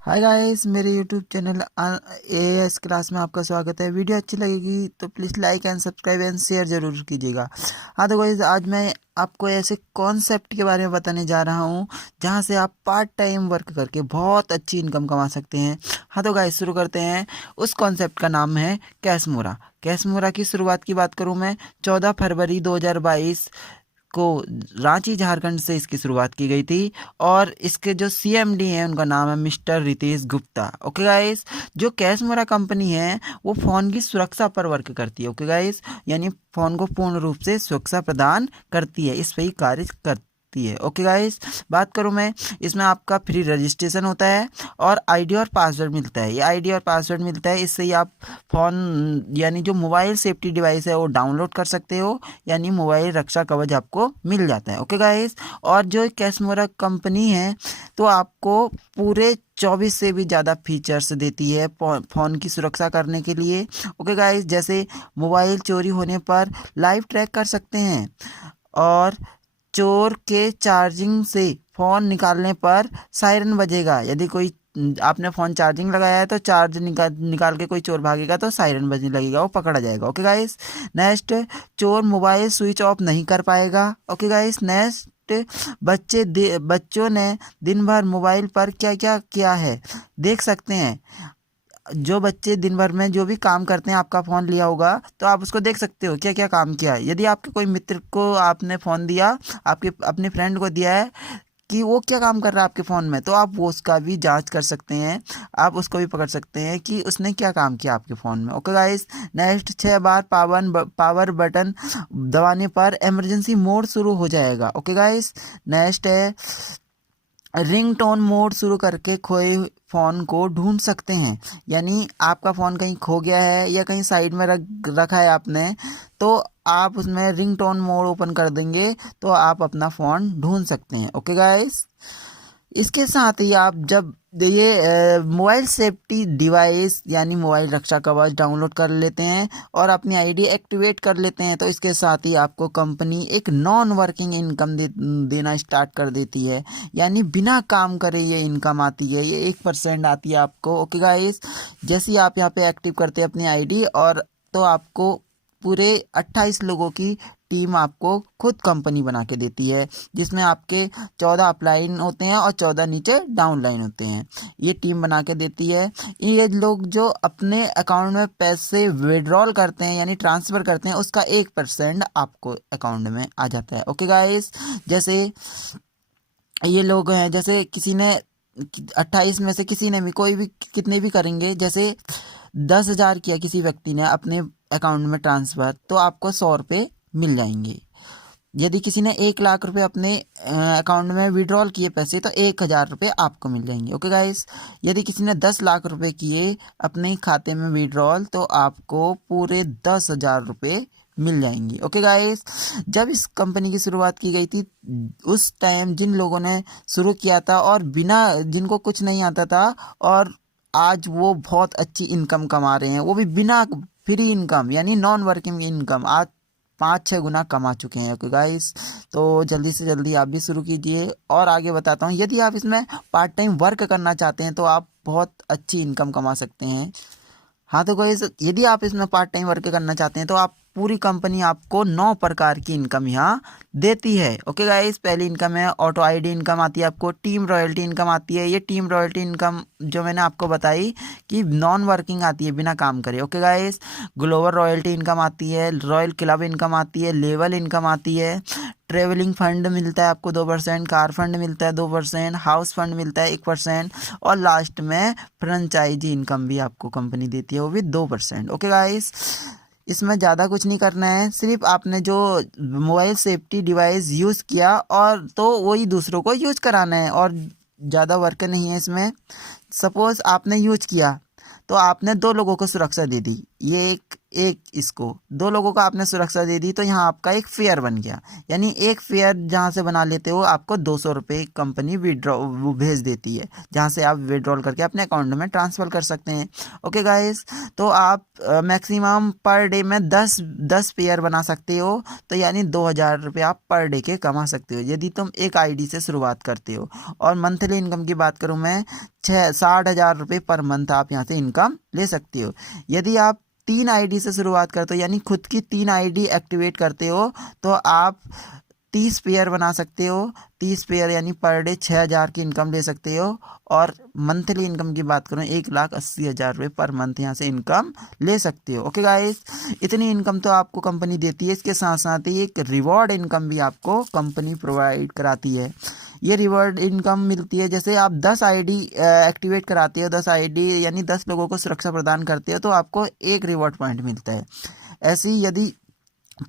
Hi guys, मेरे YouTube channel as class में आपका स्वागत है। वीडियो अच्छी लगेगी तो please like and subscribe and share ज़रूर कीजिएगा। हाँ तो गाइस, आज मैं आपको ऐसे कॉन्सेप्ट के बारे में बताने जा रहा हूँ जहाँ से आप पार्ट टाइम वर्क करके बहुत अच्छी इनकम कमा सकते हैं। हाँ तो गाइस, शुरू करते हैं। उस कॉन्सेप्ट का नाम है कैशमोरा। कैशमोरा की शुरुआत की बात करूँ मैं, 14 फरवरी 2022 को रांची झारखंड से इसकी शुरुआत की गई थी। और इसके जो सीएमडी हैं उनका नाम है mister Ritesh Gupta. Okay guys, जो कैशमोरा कंपनी है वो फ़ोन की सुरक्षा पर वर्क करती है। ओके गाइस, यानी फ़ोन को पूर्ण रूप से सुरक्षा प्रदान करती है, इस पर ही कार्य करती है। ओके गाइस, बात करूं मैं, इसमें आपका फ्री रजिस्ट्रेशन होता है और आईडी और पासवर्ड मिलता है। ये आईडी और पासवर्ड मिलता है, इससे ही आप फ़ोन यानी जो मोबाइल सेफ्टी डिवाइस है वो डाउनलोड कर सकते हो, यानी मोबाइल रक्षा कवच आपको मिल जाता है। ओके गाइस, और जो कैशमोरा कंपनी है तो आपको पूरे 24 से भी ज़्यादा फीचर्स देती है फ़ोन की सुरक्षा करने के लिए। ओके गाइस, जैसे मोबाइल चोरी होने पर लाइव ट्रैक कर सकते हैं, और चोर के चार्जिंग से फ़ोन निकालने पर सायरन बजेगा। यदि कोई आपने फ़ोन चार्जिंग लगाया है तो चार्ज निकाल निकाल के कोई चोर भागेगा तो सायरन बजने लगेगा, वो पकड़ा जाएगा। ओके गाइस, नेक्स्ट, चोर मोबाइल स्विच ऑफ नहीं कर पाएगा। ओके गाइस, नेक्स्ट, बच्चों ने दिन भर मोबाइल पर क्या क्या किया है देख सकते हैं। जो बच्चे दिन भर में जो भी काम करते हैं, आपका फ़ोन लिया होगा तो आप उसको देख सकते हो क्या क्या काम किया है। यदि आपके कोई मित्र को आपने फ़ोन दिया, आपके अपने फ्रेंड को दिया है कि वो क्या काम कर रहा है आपके फ़ोन में, तो आप वो उसका भी जांच कर सकते हैं। आप उसको भी पकड़ सकते हैं कि उसने क्या काम किया आपके फ़ोन में। ओके गाइस, नेक्स्ट, 6 बार पावर बटन दबाने पर इमरजेंसी मोड शुरू हो जाएगा। ओके गाइस, नेक्स्ट है, रिंगटोन मोड शुरू करके खोए फ़ोन को ढूंढ सकते हैं। यानी आपका फ़ोन कहीं खो गया है या कहीं साइड में रखा है आपने, तो आप उसमें रिंगटोन मोड ओपन कर देंगे तो आप अपना फ़ोन ढूंढ सकते हैं। ओके गाइस, इसके साथ ही आप जब ये मोबाइल सेफ्टी डिवाइस यानी मोबाइल रक्षा कवच डाउनलोड कर लेते हैं और अपनी आईडी एक्टिवेट कर लेते हैं, तो इसके साथ ही आपको कंपनी एक नॉन वर्किंग इनकम देना स्टार्ट कर देती है। यानी बिना काम करे ये इनकम आती है, ये 1% आती है आपको। ओके गाइस, जैसे ही आप यहाँ पे एक्टिव करते हैं अपनी आईडी, और तो आपको पूरे 28 लोगों की टीम आपको खुद कंपनी बना के देती है, जिसमें आपके 14 अपलाइन होते हैं और 14 नीचे डाउनलाइन होते हैं। ये टीम बना के देती है। ये लोग जो अपने अकाउंट में पैसे विड्रॉल करते हैं यानी ट्रांसफ़र करते हैं, उसका 1% आपको अकाउंट में आ जाता है। ओके गाइस, जैसे ये लोग हैं, जैसे किसी ने 28 में से किसी ने भी कोई भी कितने भी करेंगे, जैसे 10,000 किया किसी व्यक्ति ने अपने अकाउंट में ट्रांसफ़र, तो आपको 100 रुपये मिल जाएंगे। यदि किसी ने 1 लाख रुपए अपने अकाउंट में विड्रॉल किए पैसे, तो 1,000 रुपये आपको मिल जाएंगे। ओके गाइस, यदि किसी ने 10 लाख रुपए किए अपने खाते में विड्रॉल, तो आपको पूरे 10,000 रुपये मिल जाएंगे। ओके गाइस, जब इस कंपनी की शुरुआत की गई थी उस टाइम जिन लोगों ने शुरू किया था और बिना, जिनको कुछ नहीं आता था, और आज वो बहुत अच्छी इनकम कमा रहे हैं, वो भी बिना फ्री इनकम यानी नॉन वर्किंग इनकम, आज 5-6 गुना कमा चुके हैं। ओके गाइस, तो जल्दी से जल्दी आप भी शुरू कीजिए। और आगे बताता हूँ, यदि आप इसमें पार्ट टाइम वर्क करना चाहते हैं तो आप बहुत अच्छी इनकम कमा सकते हैं। हाँ तो गाइस, यदि आप इसमें पार्ट टाइम वर्क करना चाहते हैं तो आप पूरी कंपनी आपको 9 प्रकार की इनकम यहाँ देती है। ओके गाइस, पहली इनकम है ऑटो आईडी इनकम आती है आपको, टीम रॉयल्टी इनकम आती है। ये टीम रॉयल्टी इनकम जो मैंने आपको बताई कि नॉन वर्किंग आती है, बिना काम करे। Okay guys, global royalty income आती है, रॉयल क्लब इनकम आती है, लेवल इनकम आती है, ट्रेवलिंग फंड मिलता है आपको 2%, कार फंड मिलता है 2%, हाउस फंड मिलता है 1%, और लास्ट में फ्रेंचाइजी इनकम भी आपको कंपनी देती है, वो भी 2%। ओके गाइस, इसमें ज़्यादा कुछ नहीं करना है, सिर्फ आपने जो मोबाइल सेफ्टी डिवाइस यूज़ किया और तो वही दूसरों को यूज कराना है, और ज़्यादा वर्क नहीं है इसमें। सपोज़ आपने यूज किया तो आपने 2 लोगों को सुरक्षा दे दी, ये एक एक इसको 2 लोगों को आपने सुरक्षा दे दी, तो यहाँ आपका एक फेयर बन गया। यानी एक फेयर जहाँ से बना लेते हो आपको 200 रुपये कंपनी वो भेज देती है, जहाँ से आप विड्रॉल करके अपने अकाउंट में ट्रांसफ़र कर सकते हैं। ओके गाइस, तो आप मैक्सिमम पर डे में 10 पेयर बना सकते हो, तो यानी 2000 रुपये आप पर डे के कमा सकते हो यदि तुम एक आईडी से शुरुआत करते हो। और मंथली इनकम की बात करूँ मैं, 60,000 रुपये पर मंथ आप यहाँ से इनकम ले सकते हो। यदि आप 3 आईडी से शुरुआत करते हो, यानी खुद की 3 आईडी एक्टिवेट करते हो, तो आप 30 पेयर बना सकते हो। 30 पेयर यानी पर डे 6,000 की इनकम ले सकते हो। और मंथली इनकम की बात करूँ 1,80,000 रुपये पर मंथ यहाँ से इनकम ले सकते हो। ओके गाइस, इतनी इनकम तो आपको कंपनी देती है। इसके साथ साथ ही एक रिवॉर्ड इनकम भी आपको कंपनी प्रोवाइड कराती है। ये रिवॉर्ड इनकम मिलती है, जैसे आप 10 आईडी एक्टिवेट कराते हो, 10 आईडी यानी 10 लोगों को सुरक्षा प्रदान करते हो, तो आपको एक रिवॉर्ड पॉइंट मिलता है। ऐसे ही यदि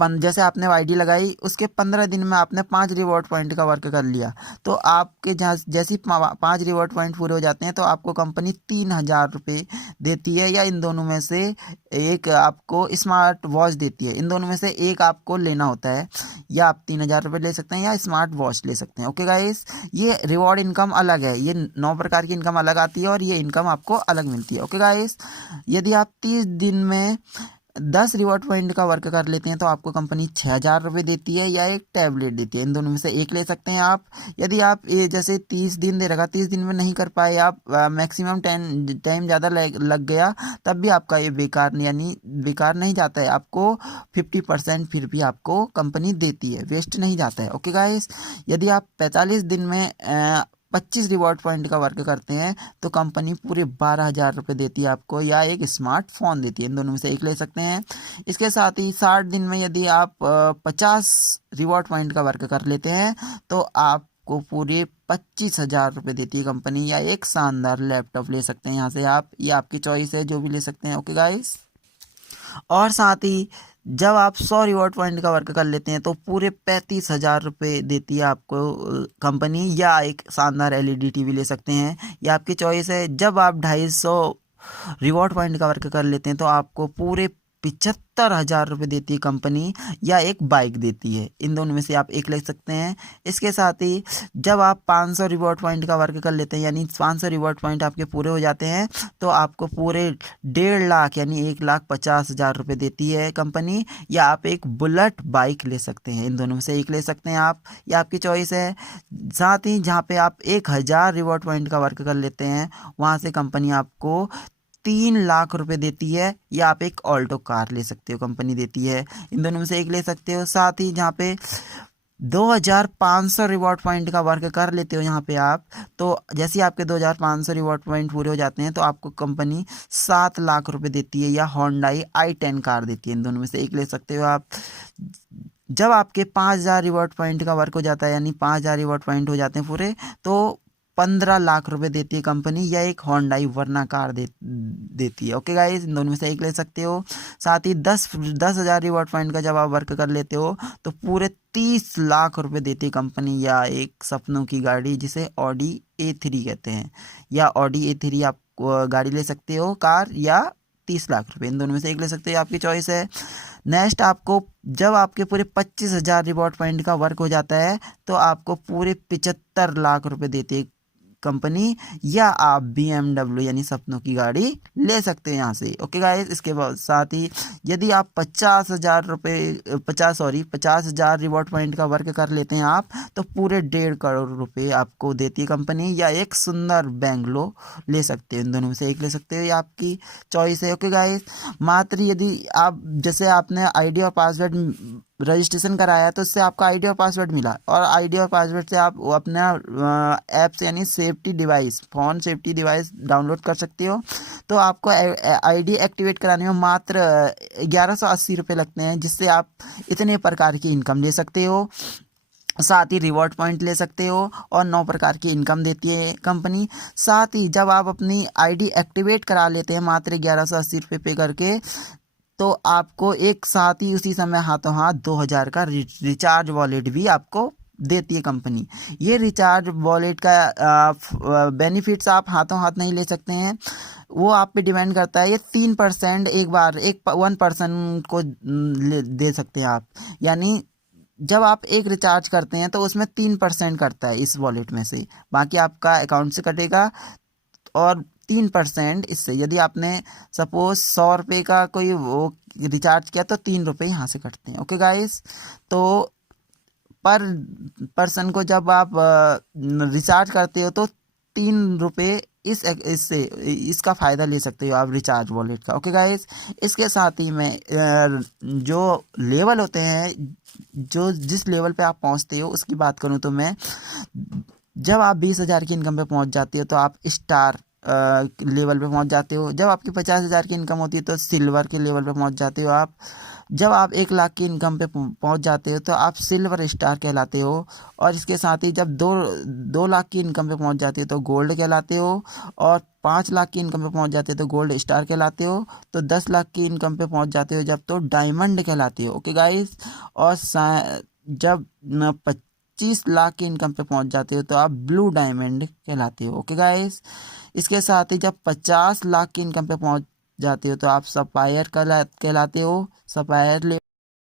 जैसे आपने आईडी लगाई, उसके 15 दिन में आपने 5 रिवॉर्ड पॉइंट का वर्क कर लिया, तो आपके जहाँ जैसी 5 रिवॉर्ड पॉइंट पूरे हो जाते हैं, तो आपको कंपनी 3,000 रुपये देती है, या इन दोनों में से एक आपको स्मार्ट वॉच देती है। इन दोनों में से एक आपको लेना होता है, या आप 3,000 रुपये ले सकते हैं या स्मार्ट वॉच ले सकते हैं। ओके गाइस, ये रिवॉर्ड इनकम अलग है, ये 9 प्रकार की इनकम अलग आती है और ये इनकम आपको अलग मिलती है। ओके गाइस, यदि आप 30 दिन में 10 रिवॉर्ड पॉइंट का वर्क कर लेते हैं, तो आपको कंपनी 6,000 रुपये देती है या एक टैबलेट देती है। इन दोनों में से एक ले सकते हैं आप। यदि आप ये जैसे 30 दिन दे रखा, 30 दिन में नहीं कर पाए आप, मैक्सिमम टाइम ज़्यादा लग गया, तब भी आपका ये बेकार यानी बेकार नहीं जाता है। आपको 50% फिर भी आपको कंपनी देती है, वेस्ट नहीं जाता है। ओके गाइस, यदि आप 45 दिन में 25 रिवॉर्ड पॉइंट का वर्क करते हैं, तो कंपनी पूरे 12,000 रुपये देती है आपको, या एक स्मार्टफोन देती है। इन दोनों में से एक ले सकते हैं। इसके साथ ही 60 दिन में यदि आप 50 रिवॉर्ड पॉइंट का वर्क कर लेते हैं, तो आपको पूरे 25,000 रुपये देती है कंपनी, या एक शानदार लैपटॉप ले सकते हैं यहाँ से आप। ये आपकी चॉइस है, जो भी ले सकते हैं। ओके गाइस, और साथ ही जब आप 100 रिवॉर्ड पॉइंट का वर्क कर लेते हैं, तो पूरे 35,000 रुपये देती है आपको कंपनी, या एक शानदार एलईडी टीवी ले सकते हैं। ये आपकी चॉइस है। जब आप 250 रिवॉर्ड पॉइंट का वर्क कर लेते हैं, तो आपको पूरे 75,000 रुपये देती है कंपनी, या एक बाइक देती है। इन दोनों में से आप एक ले सकते हैं। इसके साथ ही जब आप 500 रिवॉर्ड पॉइंट का वर्क कर लेते हैं, यानी 500 रिवॉर्ड पॉइंट आपके पूरे हो जाते हैं, तो आपको पूरे 1.5 लाख यानी 1,50,000 रुपये देती है कंपनी, या आप एक बुलेट बाइक ले सकते हैं। इन दोनों में से एक ले सकते हैं आप, या आपकी चॉइस है। साथ ही जहाँ पे आप 1,000 रिवॉर्ड पॉइंट का वर्क कर लेते हैं, वहाँ से कंपनी आपको 3 लाख रुपए देती है, या आप एक ऑल्टो कार ले सकते हो, कंपनी देती है। इन दोनों में से एक ले सकते हो। साथ ही जहाँ पे 2,500 रिवॉर्ड पॉइंट का वर्क कर लेते हो यहाँ पे आप, तो जैसे आपके 2,500 रिवॉर्ड पॉइंट पूरे हो जाते हैं, तो आपको कंपनी 7 लाख रुपए देती है, या होंडाई i10 कार देती है। इन दोनों में से एक ले सकते हो आप। जब आपके 5,000 रिवॉर्ड पॉइंट का वर्क हो जाता है, यानी 5,000 रिवॉर्ड पॉइंट हो जाते हैं पूरे, तो 15 लाख रुपए देती है कंपनी, या एक होंडाई वर्ना कार देती है। ओके गाइस, इन दोनों में से एक ले सकते हो। साथ ही 10,000 रिवॉर्ड पॉइंट का जब आप वर्क कर लेते हो, तो पूरे 30 लाख रुपए देती है कंपनी, या एक सपनों की गाड़ी जिसे ऑडी A3 कहते हैं, या ऑडी A3 आप गाड़ी ले सकते हो, कार, या 30 लाख रुपए। इन दोनों में से एक ले सकते हो, आपकी चॉइस है। नेक्स्ट, आपको जब आपके पूरे 25,000 रिवॉर्ड पॉइंट का वर्क हो जाता है, तो आपको पूरे 75 लाख रुपए देती है कंपनी, या आप BMW यानी सपनों की गाड़ी ले सकते हैं यहाँ से। ओके गाइस, इसके बाद साथ ही यदि आप 50,000 रिवॉर्ड पॉइंट का वर्क कर लेते हैं आप, तो पूरे 1.5 करोड़ रुपए आपको देती है कंपनी, या एक सुंदर बैंगलो ले सकते हैं। इन दोनों में से एक ले सकते हो, ये आपकी चॉइस है। ओके गाइस, मात्र यदि आप जैसे आपने आईडी और पासवर्ड रजिस्ट्रेशन कराया, तो उससे आपका आईडी और पासवर्ड मिला, और आईडी और पासवर्ड से आप अपना ऐप से यानी safety device, phone safety device download कर सकते हो। तो आपको आईडी एक्टिवेट कराने में मात्र 1,180 रुपये लगते हैं, जिससे आप इतने प्रकार की इनकम ले सकते हो। साथ ही रिवॉर्ड पॉइंट ले सकते हो, और 9 प्रकार की इनकम देती है कंपनी। साथ ही जब आप अपनी आईडी एक्टिवेट करा लेते हैं मात्र 1,180 रुपये पे करके, तो आपको एक साथ ही उसी समय हाथों हाथ 2,000 का रिचार्ज वॉलेट भी आपको देती है कंपनी। ये रिचार्ज वॉलेट का बेनिफिट्स आप हाथों हाथ नहीं ले सकते हैं, वो आप पे डिपेंड करता है। ये 3% एक बार 1 पर्सन को दे सकते हैं आप। यानी जब आप एक रिचार्ज करते हैं तो उसमें 3% कटता है इस वॉलेट में से, बाकी आपका अकाउंट से कटेगा। और 3% इससे, यदि आपने सपोज 100 रुपये का कोई वो रिचार्ज किया तो 3 रुपये यहाँ से कटते हैं। ओके गाइस, तो पर पर्सन को जब आप रिचार्ज करते हो तो 3 रुपये इससे इसका फ़ायदा ले सकते हो आप रिचार्ज वॉलेट का। ओके गाइस, इसके साथ ही में जो लेवल होते हैं, जो जिस लेवल पे आप पहुंचते हो उसकी बात करूं तो मैं, जब आप 20,000 की इनकम पे पहुंच जाते हो तो आप स्टार लेवल पे पहुंच जाते हो। जब आपकी 50,000 की इनकम होती है तो सिल्वर के लेवल पे पहुंच जाते हो आप। जब आप 1 लाख की इनकम पे पहुंच जाते हो तो आप सिल्वर स्टार कहलाते हो। और इसके साथ ही जब 2 लाख की इनकम पे पहुंच जाते हो तो गोल्ड कहलाते हो। और 5 लाख की इनकम पे पहुंच जाते हो तो गोल्ड स्टार कहलाते हो। तो 10 लाख की इनकम पे पहुंच जाते हो जब तो डायमंड कहलाते हो। ओके गाइस, और जब 25 लाख की इनकम पे पहुंच जाते हो तो आप ब्लू डायमंड कहलाते हो। ओके गाइस, इसके साथ ही जब 50 लाख की इनकम पे पहुंच जाते हो तो आप सफायर कहलाते हो। सफायर